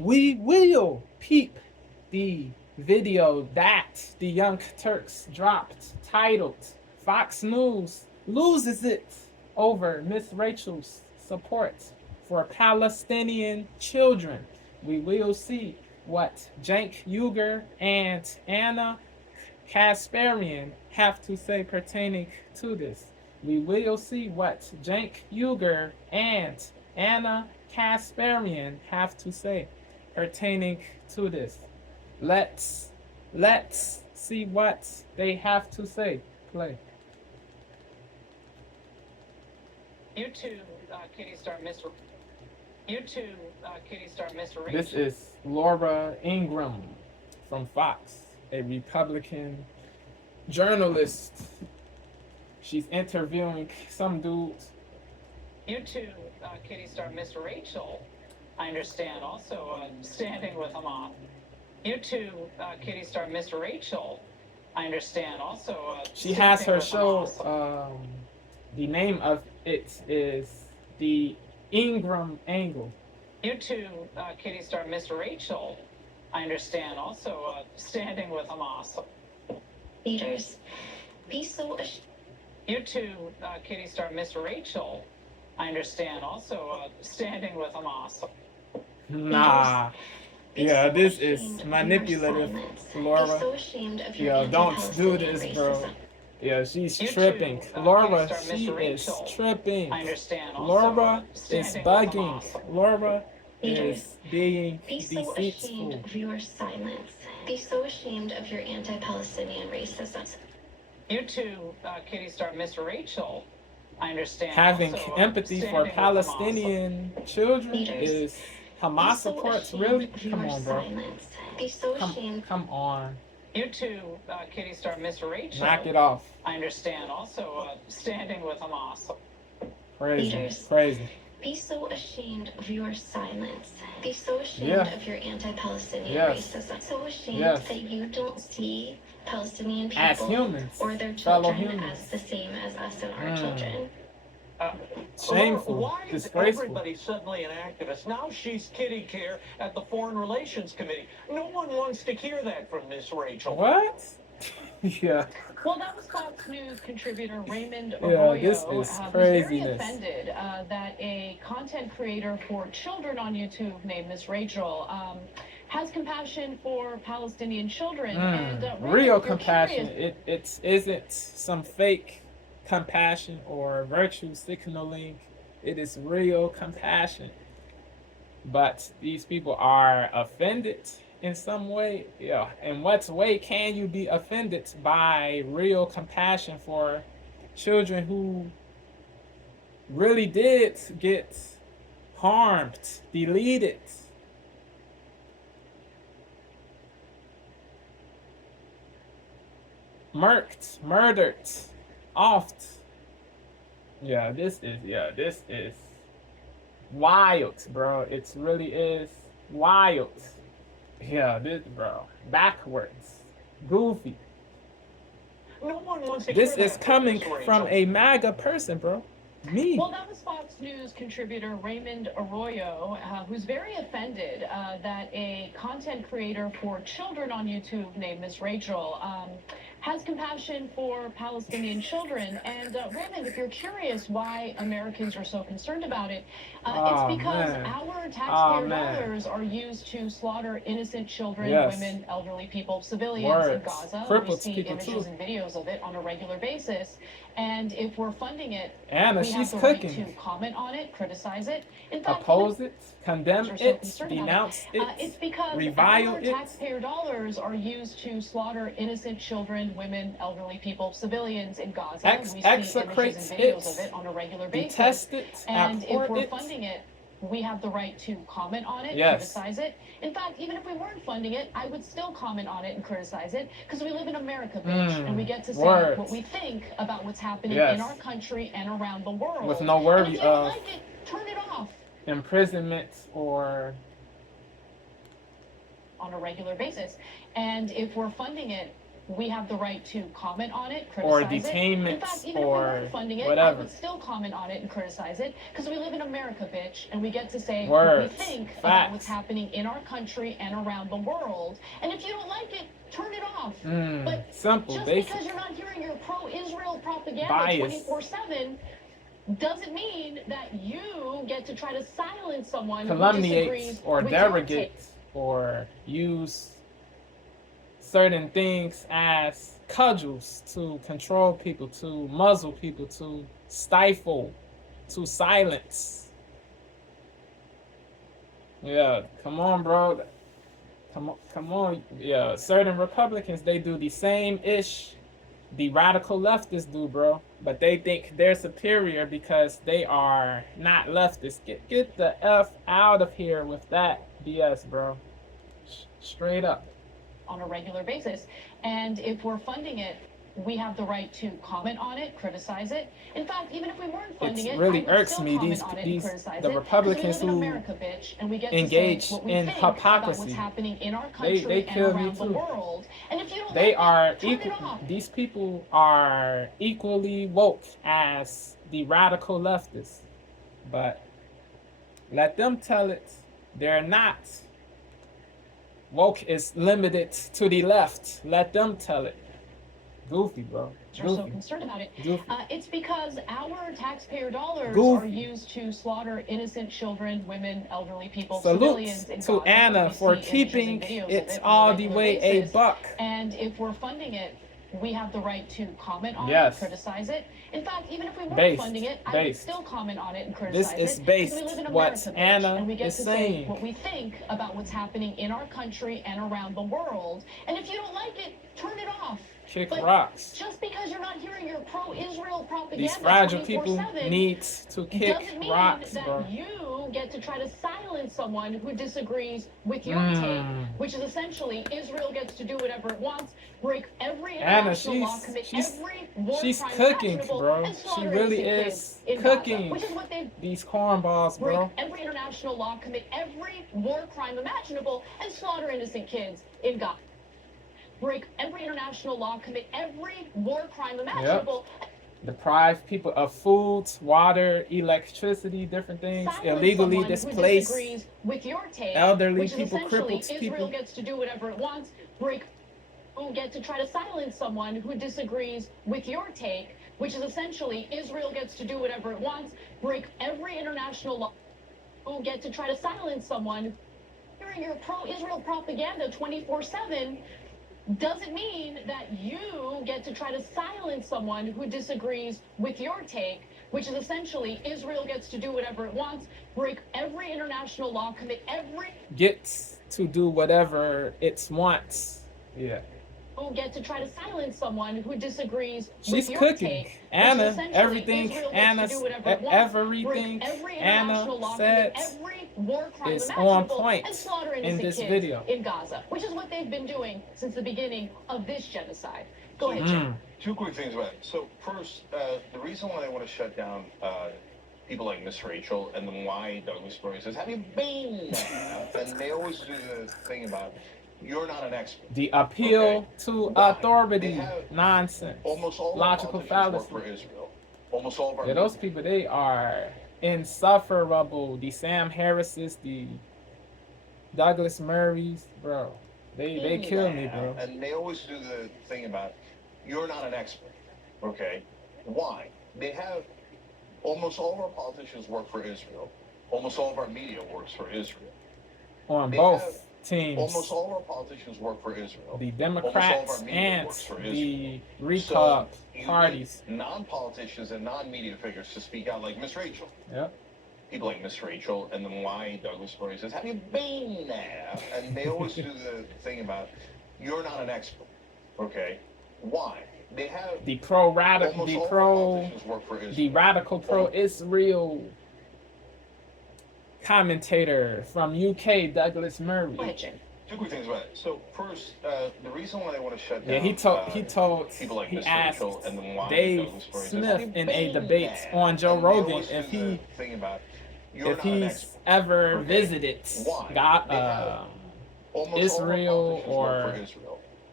We will peep the video that the Young Turks dropped titled Fox News loses it over Miss Rachel's support for Palestinian children. We will see what Cenk Uygur and Anna Kasparian have to say pertaining to this. We will see what Cenk Uygur and Anna Kasparian have to say pertaining to this. Let's see what they have to say. Play. YouTube, Kitty Star Mr. YouTube, Kitty Star Mr. Rachel. This is Laura Ingraham from Fox, a Republican journalist. She's interviewing some dudes. YouTube, Kitty Star Mr. Rachel. I understand also standing with Hamas. YouTube, Kitty Star Mr. Rachel. I understand also. She has her show. The name of it is The Ingram Angle. YouTube, Kitty Star Mr. Rachel. I understand also standing with Hamas. Leaders, be so ashamed. YouTube, Kitty Star Mr. Rachel. I understand also standing with Hamas. Nah. Yeah, this is manipulative, Laura. Yeah, don't do this, bro. Yeah, she's tripping. Laura, she is tripping. Laura is bugging. Laura is being deceitful. Be so ashamed of your silence. Be so ashamed of your anti-Palestinian racism. YouTube, Kitty Star Mr. Rachel. I understand. Having empathy for Palestinian children is Hamas supports, really? Come on, bro. Be so ashamed. Come on. YouTube, Kitty Star Mr. Rachel. Knock it off. I understand also standing with Hamas. Crazy. Leaders, Crazy. Be so ashamed of your silence. Be so ashamed of your anti-Palestinian racism. So ashamed that you don't see Palestinian people as humans, or their fellow children humans, as the same as us and our children. Shameful, why is disgraceful. Everybody suddenly an activist? Now she's kitty care at the Foreign Relations Committee. No one wants to hear that from Miss Rachel. What? Yeah. Well, that was Fox News contributor Raymond Arroyo, this is who's craziness. very offended that a content creator for children on YouTube named Miss Rachel has compassion for Palestinian children. And real compassion. It isn't some fake compassion or virtue signaling. It is real compassion. But these people are offended in some way. Yeah. In what way can you be offended by real compassion for children who really did get harmed, deleted, murked, murdered, offed? Yeah, this is wild, bro. It really is wild. Yeah, this, bro. Backwards. Goofy. No one wants to This hear is that coming Miss Rachel. from a MAGA person, bro. Me. Well, that was Fox News contributor Raymond Arroyo, who's very offended that a content creator for children on YouTube named Miss Rachel has compassion for Palestinian children. And Raymond, if you're curious why Americans are so concerned about it, it's because our taxpayer dollars are used to slaughter innocent children, women, elderly people, civilians in Gaza. We see images and videos of it on a regular basis. And if we're funding it, Anna, we have the right to comment on it, criticize it, in fact, oppose it, condemn it, denounce it, it's because revile our it. taxpayer dollars are used to slaughter innocent children, women, elderly people, civilians in Gaza. We see images and videos of it on a regular basis. Detest it, and if we're it. funding it, we have the right to comment on it, Yes. criticize it. In fact, even if we weren't funding it, I would still comment on it and criticize it because we live in America, bitch, and we get to say what we think about what's happening in our country and around the world. With no and worry if you don't of like it, turn it off. imprisonment or On a regular basis. And if we're funding it, we have the right to comment on it, or criticize it. In fact, detainments even if we or weren't funding it, I whatever. would still comment on it and criticize it because we live in America, bitch, and we get to say Words. what we think Facts. about what's happening in our country and around the world. And if you don't like it, turn it off. But simple, just basic. because you're not hearing your pro-Israel propaganda Bias. 24/7 doesn't mean that you get to try to silence someone who Calumniate disagrees or with your derogate take. or use certain things as cudgels to control people, to muzzle people, to stifle, to silence. Yeah, come on, bro. Come on. Yeah, certain Republicans, they do the same ish the radical leftists do, bro. But they think they're superior because they are not leftists. Get the F out of here with that BS, bro. Straight up. On a regular basis. And if we're funding it, we have the right to comment on it, criticize it. In fact, even if we weren't funding it, really I would irks still me, comment on it and criticize the it, Republicans 'cause we live in who America, bitch, and we get engage to say what we in think about hypocrisy. what's happening in our country They kill and me around the too. world. And if you don't They like are it, turn equal. it off. These people are equally woke as the radical leftists, but let them tell it. They're not. Woke is limited to the left. Let them tell it. Goofy, bro. Are so Goofy. concerned about it. Goofy. It's because our taxpayer dollars Goofy. are used to slaughter innocent children, women, elderly people, Salute civilians in to Gaza. Anna We for see images keeping and videos of it on a all the regular way a basis. buck. And if we're funding it, we have the right to comment on Yes. it, criticize it. In fact, even if we weren't Based. funding it, I would Based. still comment on it and This criticize is it. based Because we live in what America, bitch, Anna and we get is to saying. say what we think about what's happening in our country and around the world. And if you don't like it, turn it off. Kick But rocks. just because you're not hearing your pro-Israel propaganda These fragile people 24/7 need to kick doesn't mean rocks, that bro. you get to try to silence someone who disagrees with your take, which is essentially Israel gets to do whatever it wants, break every Anna, international law, commit every war she's crime cooking, imaginable, bro. and She slaughter really innocent is kids in cooking Gaza, which is what they've these cornballs, break bro. every international law, commit every war crime imaginable, and slaughter innocent kids in Gaza. Break every international law, commit every war crime imaginable. Deprive people of food, water, electricity, different things. Illegally displaced with your take, elderly which people, is crippled Israel people. gets to do whatever it wants. Break who get to try to silence someone who disagrees with your take, which is essentially Israel gets to do whatever it wants. Break every international law. Who get to try to silence someone hearing your pro-Israel propaganda 24/7 doesn't mean that you get to try to silence someone who disagrees with your take, which is essentially Israel gets to do whatever it wants, break every international law, commit every Gets to do whatever it wants. Yeah. who get to try to silence someone who disagrees She's with your cooking. take. Anna, which is essentially everything Israel gets Anna, to do whatever it wants, everything break every Anna international law, said commit every war crime is on imaginable, point and slaughter in innocent this kids video. in Gaza, which is what they've been doing since the beginning of this genocide. Go ahead, Jim. Two quick things about it. So first, the reason why they want to shut down people like Miss Rachel and then why Douglas Murray says, have you been there? And they always do the thing about, you're not an expert. The appeal Okay. to Why? authority They have nonsense. Almost all Logical of our politicians fallacy. work for Israel. Almost all of our Yeah, those media. people, they are insufferable. The Sam Harrises, the Douglas Murrays, bro. They kill me, bro. And they always do the thing about, you're not an expert. Okay? Why? They have, almost all of our politicians work for Israel. Almost all of our media works for Israel. On They both have- teams, Almost all of our politicians work for Israel. the Almost all Democrats of our media and works for the Israel. Repub you parties. need non-politicians and non-media figures to speak out like Miss Rachel. Yep. People like Miss Rachel, and then why Douglas Murray says, have you been there? And they always do the thing about, you're not an expert. Okay? Why? They have The pro-radical, almost the all of our pro, politicians work for Israel. the radical pro-Israel commentator from UK, Douglas Go Murray. ahead, Jim. Two quick things about it. So first, the reason why they want to shut down Yeah, he told, people like he Miss asked Rachel and then why Dave Douglas Murray says, Smith "Have you in a been debate there?" on Joe And they Rogan always if do he the thing about, you're if not an he's expert. ever Okay. visited Why? God, They have almost all of our Israel politicians work or for Israel.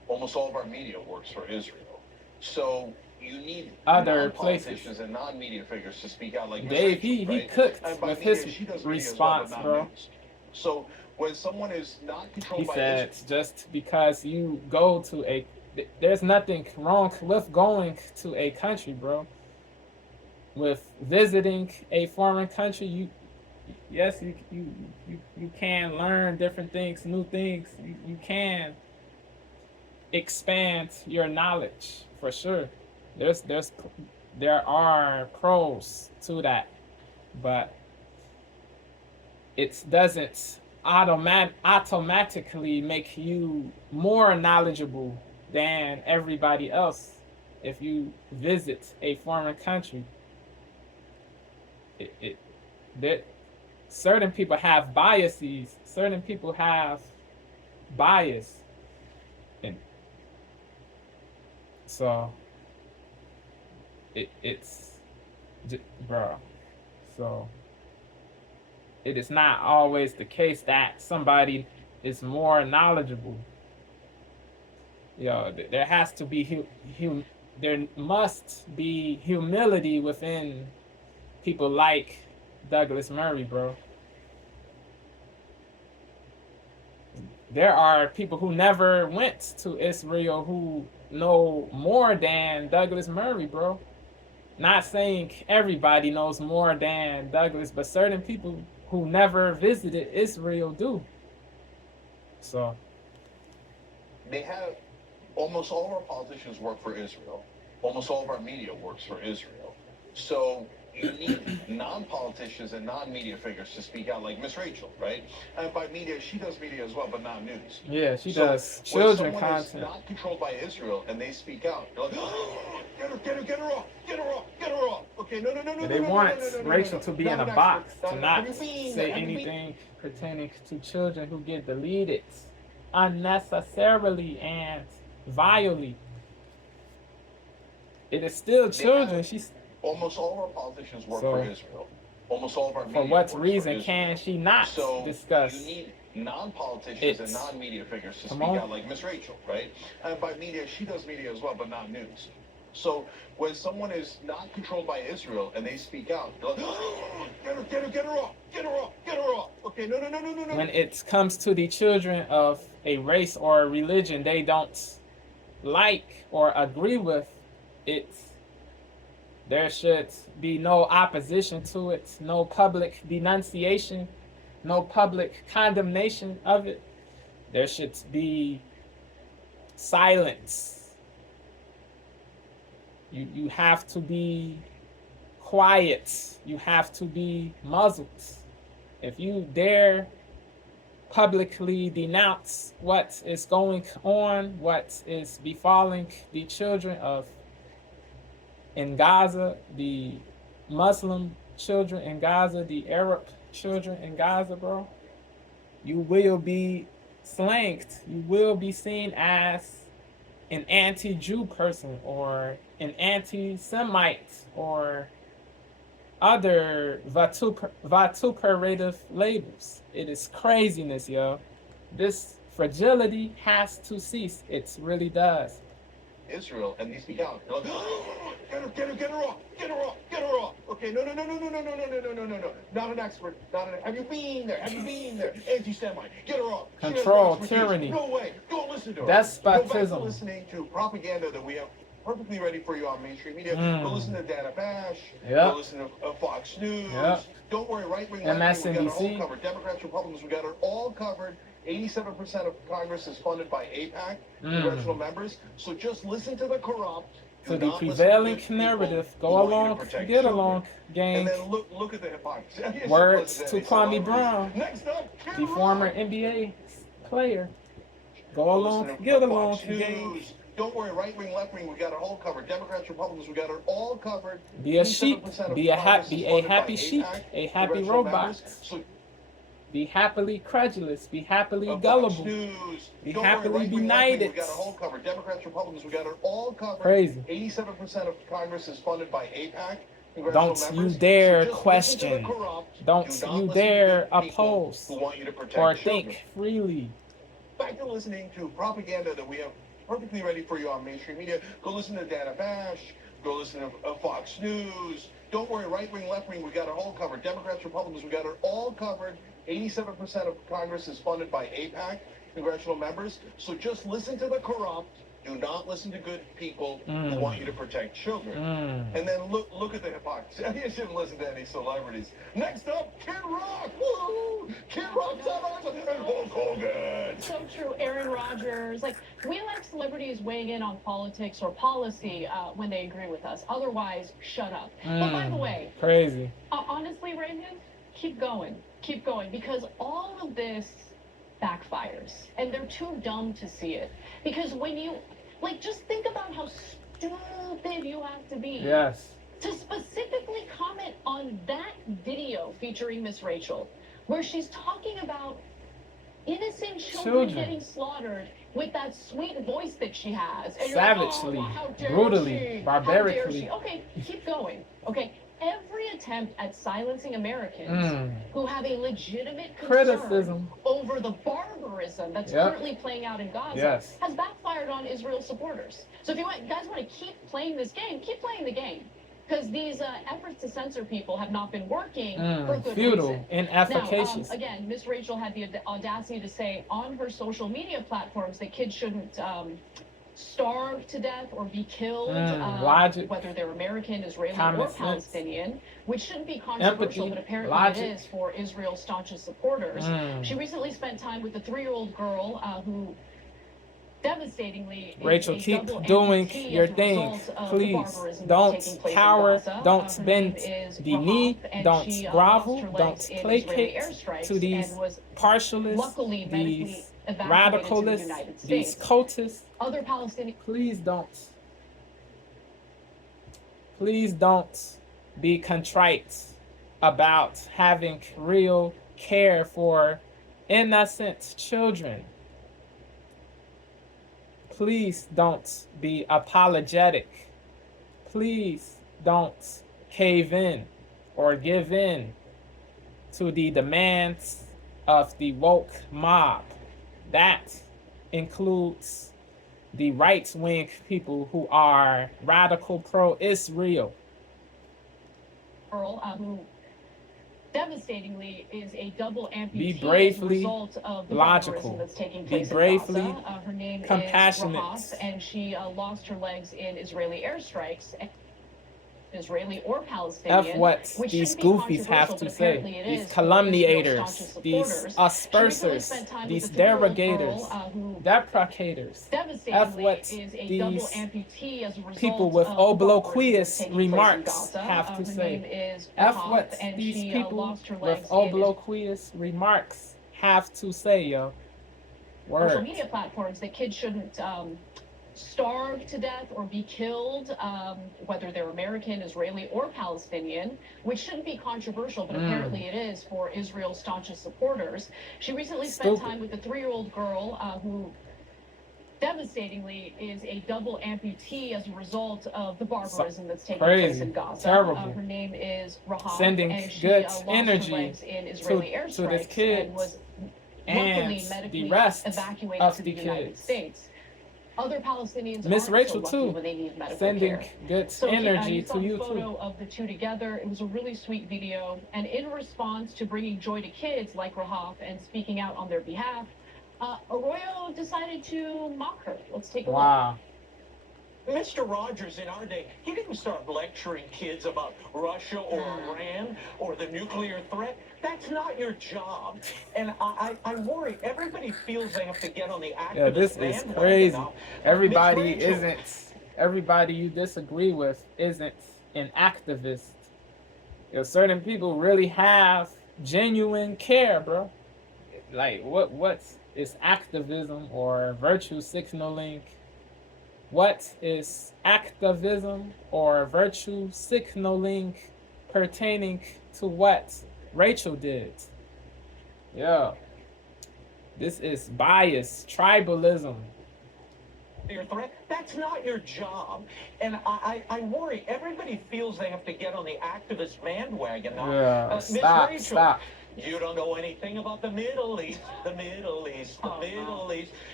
almost all of our media works for Israel. So you need Other politicians places. and non-media figures to speak out, like Ms. Dave, Rachel, he right? cooked And by with media, his she does media as well, but response, not bro. news. So when someone is not He controlled by said, Israel, just because you go to a, there's nothing wrong with going to a country, bro. With visiting a foreign country, yes, you can learn different things, new things. You can expand your knowledge for sure. There are pros to that, but it doesn't automatically make you more knowledgeable than everybody else if you visit a foreign country. That certain people have biases. Certain people have bias, and so it's bro. So it is not always the case that somebody is more knowledgeable. There has to be there must be humility within people like Douglas Murray, bro. There are people who never went to Israel who know more than Douglas Murray, bro. Not saying everybody knows more than Douglas, but certain people who never visited Israel do. So they have almost all of our politicians work for Israel. Almost all of our media works for Israel. So you need non-politicians and non-media figures to speak out, like Ms. Rachel, right? And by media, she does media as well, but not news. Yeah, she does children when content. someone is not controlled by Israel and they speak out, you're like, oh, get her off. Okay, no. They want Rachel to be in a box, to not say anything pertaining to children who get deleted unnecessarily and vilely. It is still children. She's almost all of our politicians work for Israel. Almost all of our media for what works reason for can she not so discuss? You need non-politicians and non-media figures to speak out, like Ms. Rachel, right? And by media, she does media as well, but not news. So when someone is not controlled by Israel and they speak out, you're like, oh, get her off. Okay, no. When it comes to the children of a race or a religion they don't like or agree with, there should be no opposition to it, no public denunciation, no public condemnation of it. There should be silence. You have to be quiet. You have to be muzzled. If you dare publicly denounce what is going on, what is befalling the children in Gaza, the Muslim children in Gaza, the Arab children in Gaza, bro, you will be slanged. You will be seen as an anti-Jew person or an anti-Semite or other vituperative labels. It is craziness, yo. This fragility has to cease. It really does. Israel, and they speak out. They're like, oh, get her off. Okay, no. Not an expert. Have you been there? Anti-Semite. Get her off. Control, tyranny. No way. Don't listen to her. Despotism. Go back to listening to propaganda that we have perfectly ready for you on mainstream media. Go listen to Dana Bash. Go listen to Fox News. Don't worry, right-wing, left-wing, we got it all covered. Democrats, Republicans, we got it all covered. 87% of Congress is funded by AIPAC, congressional members. So just listen to the corrupt. To the prevailing narrative. Go along, get along, gang. And then look at the hypocrisy. Words to Kwame Brown, Next up, the former NBA player. Go along, get along, gang. Don't worry, right-wing, left-wing, we got it all covered. Democrats, Republicans, we got it all covered. Be a sheep, be a happy sheep, a happy robot. Be happily credulous. Be happily gullible. Be happily benighted. We got it all covered. Democrats, Republicans, we got it all covered. Crazy. 87% of Congress is funded by AIPAC. Don't you dare question. Don't you dare oppose or think freely. Back to listening to propaganda that we have perfectly ready for you on mainstream media. Go listen to Dana Bash. Go listen to Fox News. Don't worry, right wing, left wing, we got it all covered. Democrats, Republicans, we got it all covered. 87% of Congress is funded by AIPAC, congressional members. So just listen to the corrupt. Do not listen to good people who want you to protect children. And then look at the hypocrisy. You shouldn't listen to any celebrities. Next up, Kid Rock. Woo! Kid Rock's on ours and Hulk Hogan. So true. Aaron Rodgers. Like, we like celebrities weighing in on politics or policy when they agree with us. Otherwise, shut up. But by the way, crazy. Honestly, Raymond, keep going. Keep going. Because all of this backfires. And they're too dumb to see it. Because when you... Like, just think about how stupid you have to be to specifically comment on that video featuring Miss Rachel, where she's talking about innocent children getting slaughtered with that sweet voice that she has. And savagely, you're like, oh, how dare brutally, she? barbarically. How dare she? Okay, keep going. Okay. Every attempt at silencing Americans who have a legitimate criticism over the barbarism that's currently playing out in Gaza has backfired on Israel supporters. So if you guys want to keep playing this game, keep playing the game. Because these efforts to censor people have not been working for good reason. Inefficacious. Now, again, Miss Rachel had the audacity to say on her social media platforms that kids shouldn't starve to death or be killed, whether they're American, Israeli, or Palestinian, which shouldn't be controversial, but apparently it is for Israel's staunchest supporters. She recently spent time with a 3-year-old girl who devastatingly Rachel, keep doing your thing. Please don't cower, don't bend the knee, don't grovel, don't placate to these partialists, these radicalists, these cultists. Other Palestinians. Please don't be contrite about having real care for innocent children. Please don't be apologetic. Please don't cave in or give in to the demands of the woke mob. That includes the right-wing people who are radical pro-Israel. Girl who devastatingly is a double amputee Be bravely as a result of the logical. That's taking place Be bravely in Gaza. Her name compassionate. is Rahaf, and she lost her legs in Israeli airstrikes. Israeli or Palestinian. F what these goofies have to say. These calumniators, these aspersers, these derogators, deprecators. F what these people with obloquious remarks have to say. F what these people with obloquious remarks have to say, yo. Word. Social media platforms that kids shouldn't starve to death or be killed, whether they're American, Israeli, or Palestinian, which shouldn't be controversial, but apparently it is for Israel's staunchest supporters. She recently spent time with a 3-year-old girl who devastatingly is a double amputee as a result of the barbarism that's taking place in Gaza. Terrible. Her name is Rahaf, sending and she good lost energy her legs in Israeli to this airstrikes kid and was and luckily medically the rest evacuated of to the the United kids. States. Other Palestinians Miss Rachel so too, when they need medical sending care. good So, energy you to saw you a photo too. of the two together. It was a really sweet video, and in response to bringing joy to kids like Rahaf and speaking out on their behalf, Arroyo decided to mock her. Let's take a look. Mr. Rogers, in our day, he didn't start lecturing kids about Russia or Iran or the nuclear threat. That's not your job. And I worry everybody feels they have to get on the activist this is crazy. Now. Everybody you disagree with isn't an activist. Certain people really have genuine care, bro. Like what is activism or virtue signaling? What is activism or virtue signaling pertaining to what Rachel did? Yeah. This is bias, tribalism. Your threat, that's not your job. And I worry everybody feels they have to get on the activist bandwagon now. Yeah, stop. You don't know anything about the Middle East, the Middle East, the Middle East.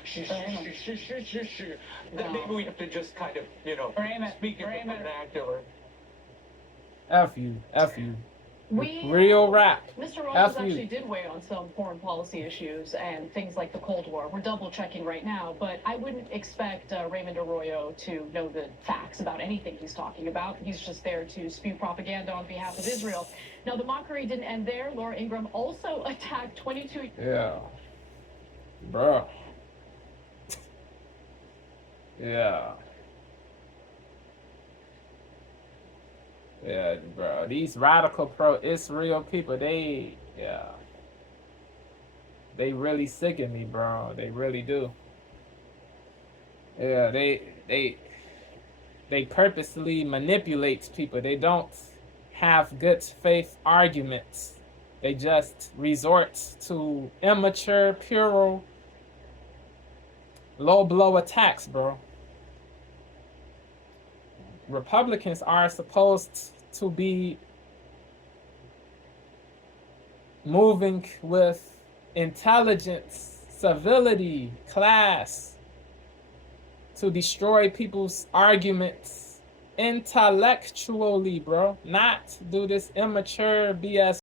Then maybe we have to just kind of, you know, speak in the vernacular. F you. F you. We, Real rap. Mr. F Rogers you. actually did weigh on some foreign policy issues and things like the Cold War. We're double checking right now, but I wouldn't expect Raymond Arroyo to know the facts about anything he's talking about. He's just there to spew propaganda on behalf of Israel. Now, the mockery didn't end there. Laura Ingraham also attacked 22. Yeah. Bro. Yeah. Yeah, bro. These radical pro-Israel people, they really sicken me, bro. They really do. Yeah, they purposely manipulate people. They don't have good faith arguments. They just resort to immature, puerile, low blow attacks, bro. Republicans are supposed to be moving with intelligence, civility, class, to destroy people's arguments intellectually, bro. Not do this immature BS